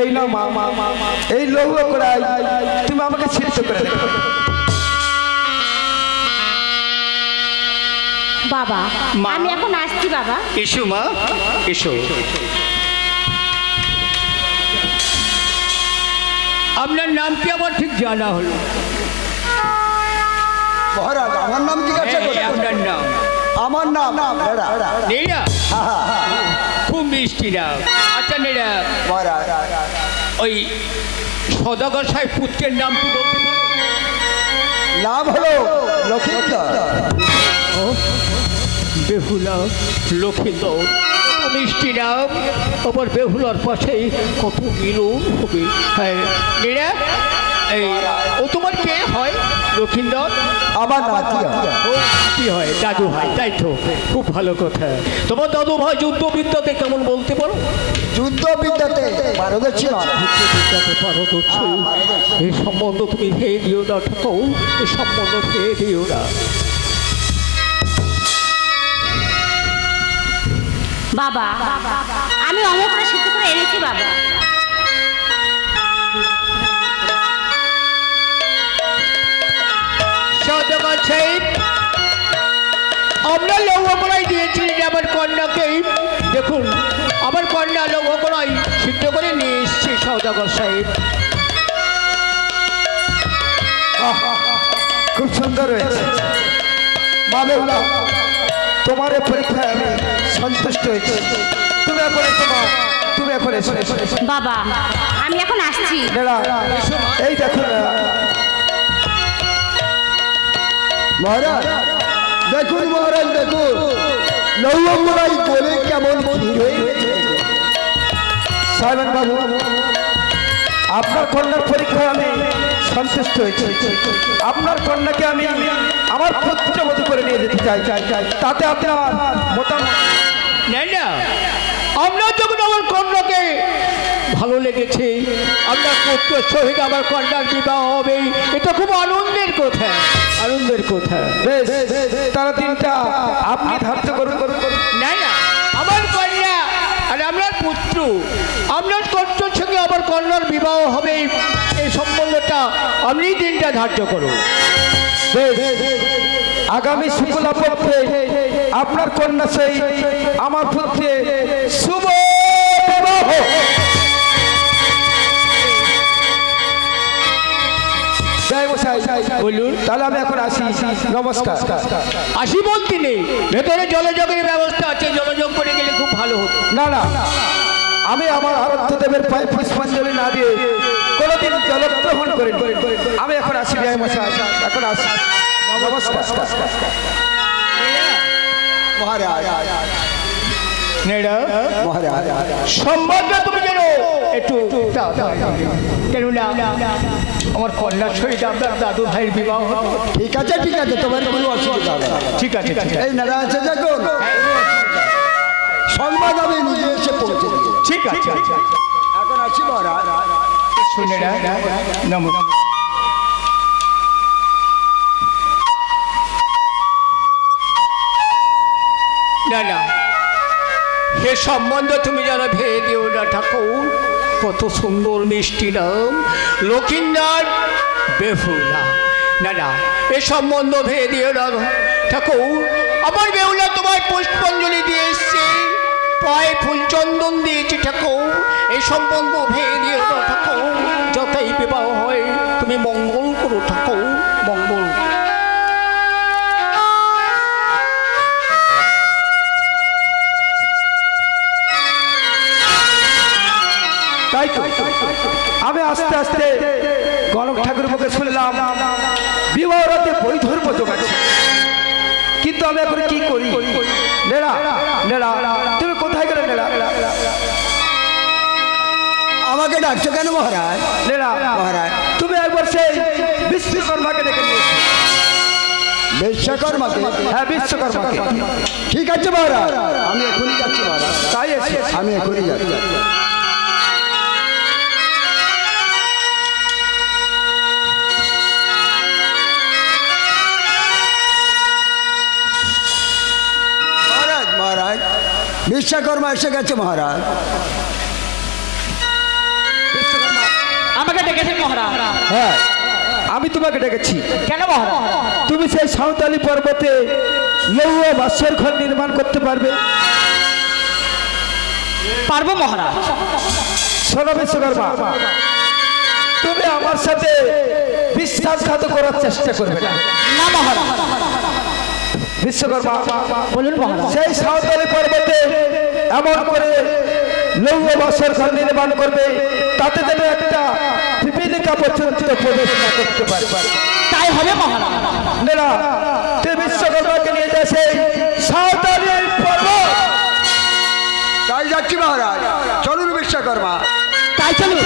এই না মা, এই লৌহ কড়াই তুমি আমাকে সিদ্ধ করে দেখো। বাবা আমি এখন আসছি বাবা। এসো মা, এসো। আপনার নাম কি আমার ঠিক জানা হলো? মহারাজ আমার নাম জিজ্ঞাসা করছেন? আপনার নাম? আমার নাম নেড়া। খুব মিষ্টি নাম। আচ্ছা নেড়া, মহারাজ ওই সদাগর সাহেব পুত্রের নাম কি বলতে পারেন? নাম হলো লক্ষিন্দর। বেহুলা লক্ষিন্দর, মিষ্টি নাম। আবার বেহুলার পাশে কত মিলন হবে। হ্যাঁ নেড়া, এই ও তোমার কে হয়? লক্ষিন্দর আমার নাতি কি হয়? দাদু ভাই, তাই তো? খুব ভালো কথা। তোমার দাদু ভাই যুদ্ধবিদ্যাতে কেমন বলতে পারো? যুদ্ধবিদ্যাতে পারদর্শী নয়। যুদ্ধবিদ্যাতে পারদর্শী। এই সম্বন্ধ তুমি খেয়ে দিও না ঠাকুর, এই সম্বন্ধ খেয়ে দিও না। বাবা আমি অমর করে সিদ্ধ করে এনেছি বাবা। সদাগর সাহেব, আমরা লৌহ কড়াই দিয়েছি আমার কন্যাকে। দেখুন আমার কন্যা লৌহ কড়াই সিদ্ধ করে নিয়ে এসছে সদাগর সাহেব। খুব সুন্দর হয়েছে মা বেহুলা, তোমার এই পরীক্ষায় আমি সন্তুষ্ট হয়েছি। তুমি এখন এসো মা, তুমি এখন এসো। বাবা আমি এখন আসছি। এই দেখো মহারাজ, দেখুন মহারাজ, দেখুন লৌহ কড়াই বলে কেমন ভিড় হয়েছে। সাহেব বাবু, আপনার কন্যার পরীক্ষায় আমি সন্তুষ্ট হয়েছি। আপনার কন্যাকে আমি আমার পুত্রবধূ করে নিয়ে যেতে চাই। তাতে আপনার মতামত? না, আমরা যখন আমার কন্যাকে ভালো লেগেছে, আপনার পুত্রের সহিত আমার কন্যার বিবাহ হবে, এটা খুব আনন্দের কথা। আনন্দের কথা। বেশ, তারা দিনটা আপনি ধার্য করুন। না, আমার কন্যা আর আপনার পুত্র, আপনার পুত্রের সঙ্গে আমার কন্যার বিবাহ হবে, এই সম্বন্ধটা আপনি দিনটা ধার্য করুন। আগামী শুক্লা পক্ষে আপনার কন্যা সেই আমার পুত্রে শুভ বিবাহ। বলুন। তাহলে আমি এখন আসি, নমস্কার। আসি বলতে নেই, ভেতরে জলযোগের ব্যবস্থা আছে, জলযোগ করে গেলে খুব ভালো হতো। না, আমি আমার আরাধ্য দেবের পায়ে পুষ্পাঞ্জলি না দিয়ে কোনোদিন জলগ্রহণ করি। আমি এখন আসি জয় মশাই, এখন আসি, নমস্কার। সম্বন্ধে তুমি যেন একটু কেন না, আমার কন্যার সহিত আপনার দাদু ভাইয়ের বিবাহ হতো। ঠিক আছে, তোমার কোনো অসুবিধা হবে না। ঠিক আছে। এই নারা আছে দেখুন, সংবাদ আমি নিজে এসে পৌঁছে দিই। ঠিক আছে, এখন আসি মহারাজ। শুনে না, সে সম্বন্ধ তুমি যারা ভেয়ে দিও না ঠাকুর। কত সুন্দর মিষ্টি নাম, লক্ষিন্দর বেহুলা। না, এ সম্বন্ধ ভেয়ে দিও না ঠাকুর। আমার বেহুলা তোমার পুষ্পাঞ্জলি দিয়ে এসছে, পায়ে ফুল চন্দন দিয়েছি ঠাকুর। এই সম্বন্ধ ভেয়ে দিও না ঠাকুর। যতই বিবাহ হয় তুমি মঙ্গল করো ঠাকুর, মঙ্গল। তাই তো আমি আস্তে আস্তে গণক ঠাকুর মুখে শুনলাম বিবাহ রাতে বৈধর্ম যোগাচ্ছে, কিন্তু আমি এখন কি করি? নেড়া, তুমি কোথায় গেলে? নেড়া, আমাকে ডাকছো কেন মহারাজ? নেড়া মহারাজ, তুমি একবার সেই বিশ্বকর্মাকে ডেকে নিয়েছো। বিশ্বকর্মাকে? হ্যাঁ, বিশ্বকর্মাকে। ঠিক আছে মহারাজ, আমি এখনই যাচ্ছি মহারাজ। তাই আমি এখনই যাচ্ছি। বিশ্বকর্মা এসে গেছে মহারাজ। ডেকেছেন মহারাজ? হ্যাঁ, আমি তোমাকে ডেকেছি। কেন মহারাজ? তুমি সেই সাঁওতালি পর্বতে লৌহ বাসর ঘর নির্মাণ করতে পারবে? পারবো মহারাজ। শোনো বিশ্বকর্মা, তুমি আমার সাথে বিশ্বাসঘাত করার চেষ্টা করবে না। না মহারাজ। বিশ্বকর্মা, বলুন মহারাজ। সেই সাঁওতালি পর্বতে এমন করে লৌহ বাসর ঘর নির্মাণ করবে তাতে যেন একটা পিপিলিকা পর্যন্ত প্রবেশ না করতে পারে। তাই হবে মহারাজ। না, তুই বিশ্বকর্মাকে নিয়ে যা সেই সাঁওতালি পর্বত। তাই যাচ্ছি মহারাজ, চলুন বিশ্বকর্মা। তাই চলুন।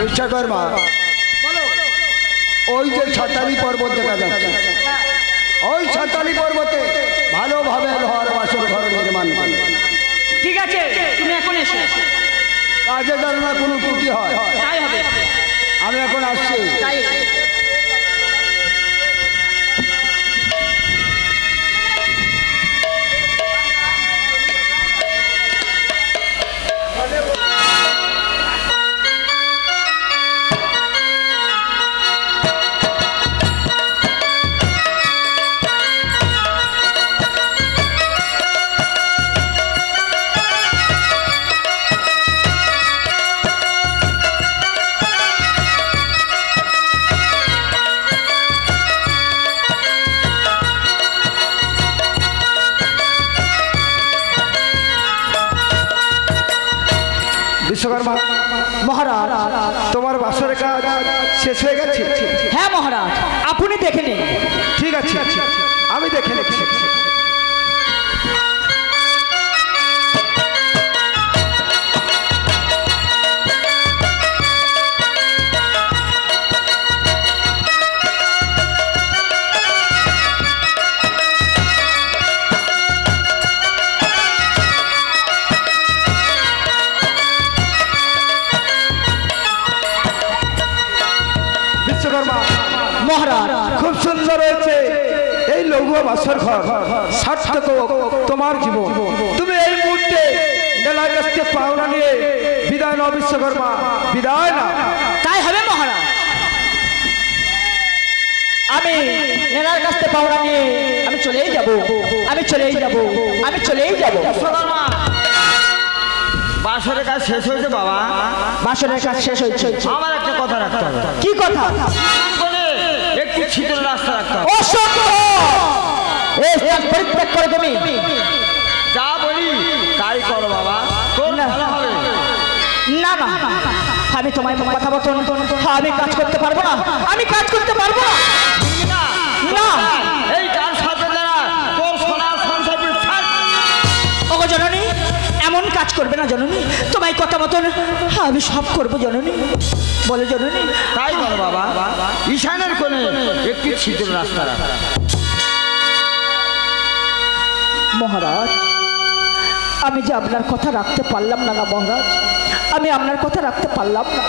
বিশ্বকর্মা, ওই যে সাঁওতালি পর্বত দেখা যাচ্ছে, ওই সাঁওতালি পর্বতে ভালোভাবে লোহার বাসর ঘর নির্মাণ করবে। ঠিক আছে, তুমি এখন এসো। কাজে যেন না কোনো ত্রুটি হয়। তাই হবে। আমি এখন আসছি। তাই এসো। বিশ্বকর্মা মহারাজ, তোমার বাসরের কাজ শেষ হয়ে গেছে? হ্যাঁ মহারাজ, আপনি দেখে নিন। ঠিক আছে, আমি দেখে নিচ্ছি। বিশ্বকর্মা মহারাজ, খুব সুন্দর হয়েছে এই লৌহ বাসর ঘর। সার্থক তোমার জীবন। তুমি এই মুহূর্তে মেলার কাছে পাওনা নিয়ে বিদায় নাও বিশ্বকর্মা, বিদায় না। তাই হবে মহারাজ। আমি নেনার কাছ থেকে পাওনা নিয়ে আমি চলেই যাব, আমি চলেই যাব, আমি চলেই যাব। বাসরের কাজ শেষ হয়েছে বাবা। বাসনের কাজ শেষ হয়েছে। আমার একটা কথা রাখতে হবে। কি কথা? একটু ছিদ্র রাস্তা রাখতে হবে। অসত্য! এই স্থান পরিত্যাগ করে তুমি। যা বলি তাই করো বাবা, তোর ভালো হবে। না না, আমি তোমায় কথা মতন আমি কাজ করতে পারবো না, আমি কাজ করতে পারবো না। না, এই কাজ সাথে দ্বারা তোর সোনার সংসার বিচ্ছাদ। ওগো জননী, এমন কাজ করবে না জননী, তোমায় কথা মতন আমি সব করবো জননী। বলে জননী। তাই করো বাবা। ঈশানের কোণে একটি ছিদ্র রাস্তা রাখ। মহারাজ, আমি যে আপনার কথা রাখতে পারলাম না। না মহারাজ, আমি আপনার কথা রাখতে পারলাম না।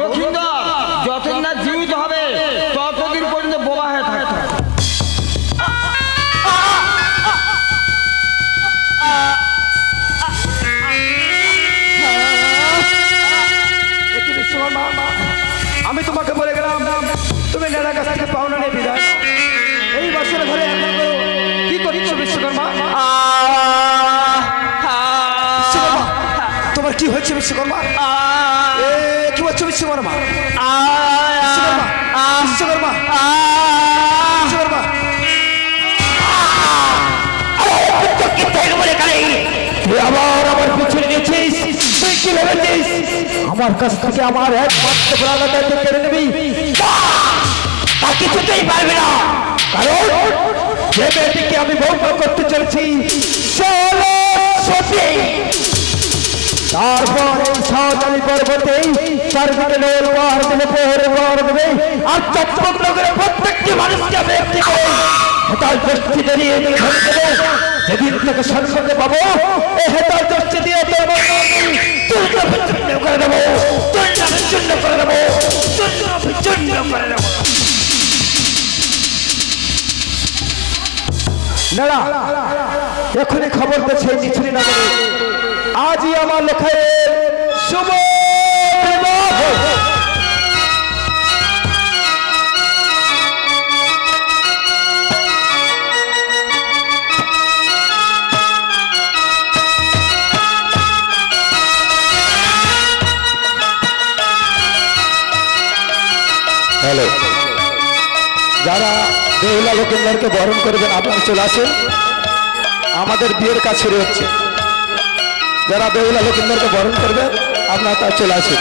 লক্ষিন্দর যতদিন না জীবিত হবে ততদিন পর্যন্ত বোবা হয়ে থাকতে হবে। আমি তোমাকে বলে গেলাম তুমি নেনার কাছ থেকে পাওনা নিয়ে বিদায় নাও। এই বাসর ঘরে এখন কি করছো বিশ্বকর্মা? তোমার কি হয়েছে বিশ্বকর্মা? কি বলছো বিশ্বকর্মা? বিশ্বকর্মা, বিশ্বকর্মা, বিশ্বকর্মা। আবার আমার পিছনে নিয়েছিস, তুই কি ভেবেছিস আমার কাছ থেকে আমার একমাত্র প্রাণটাকে কেড়ে নিবি? তা কিছুতেই পারবি না, কারণ যে মেয়েটিকে আমি বউ করতে চলেছি চলো সতী। তারপর এই সাঁওতালি পর্বতে চারদিকে লোল ওয়ার দেবে, প্রহরে ওয়ার দেবে, আর চম্পক নগরে প্রত্যেকটি মানুষকে আমি একটি করে হেতাল দৃষ্টি জড়িয়ে দিয়ে ধরে দেবো। যেদিন থেকে সরস্বতী পাবো এই হেতাল দৃষ্টি দিয়ে দেবো, চূর্ণ বিচূর্ণ করে দেবো, চূর্ণ বিচূর্ণ করে দেবো, চূর্ণ বিচূর্ণ করে দেবো। নারা এখনই খবর দিচ্ছে নিছুরি নগরে আজই আমার লোকের শুভ বিবাহ। হ্যালো, যারা বেহুলা লোকেন্দ্রকে বরণ করবেন আপনারা চলে আসেন, আমাদের বিয়ের কাজ শুরু হচ্ছে। যারা বেহুলা লোকেন্দ্রকে বরণ করবেন আপনারা তা চলে আসেন।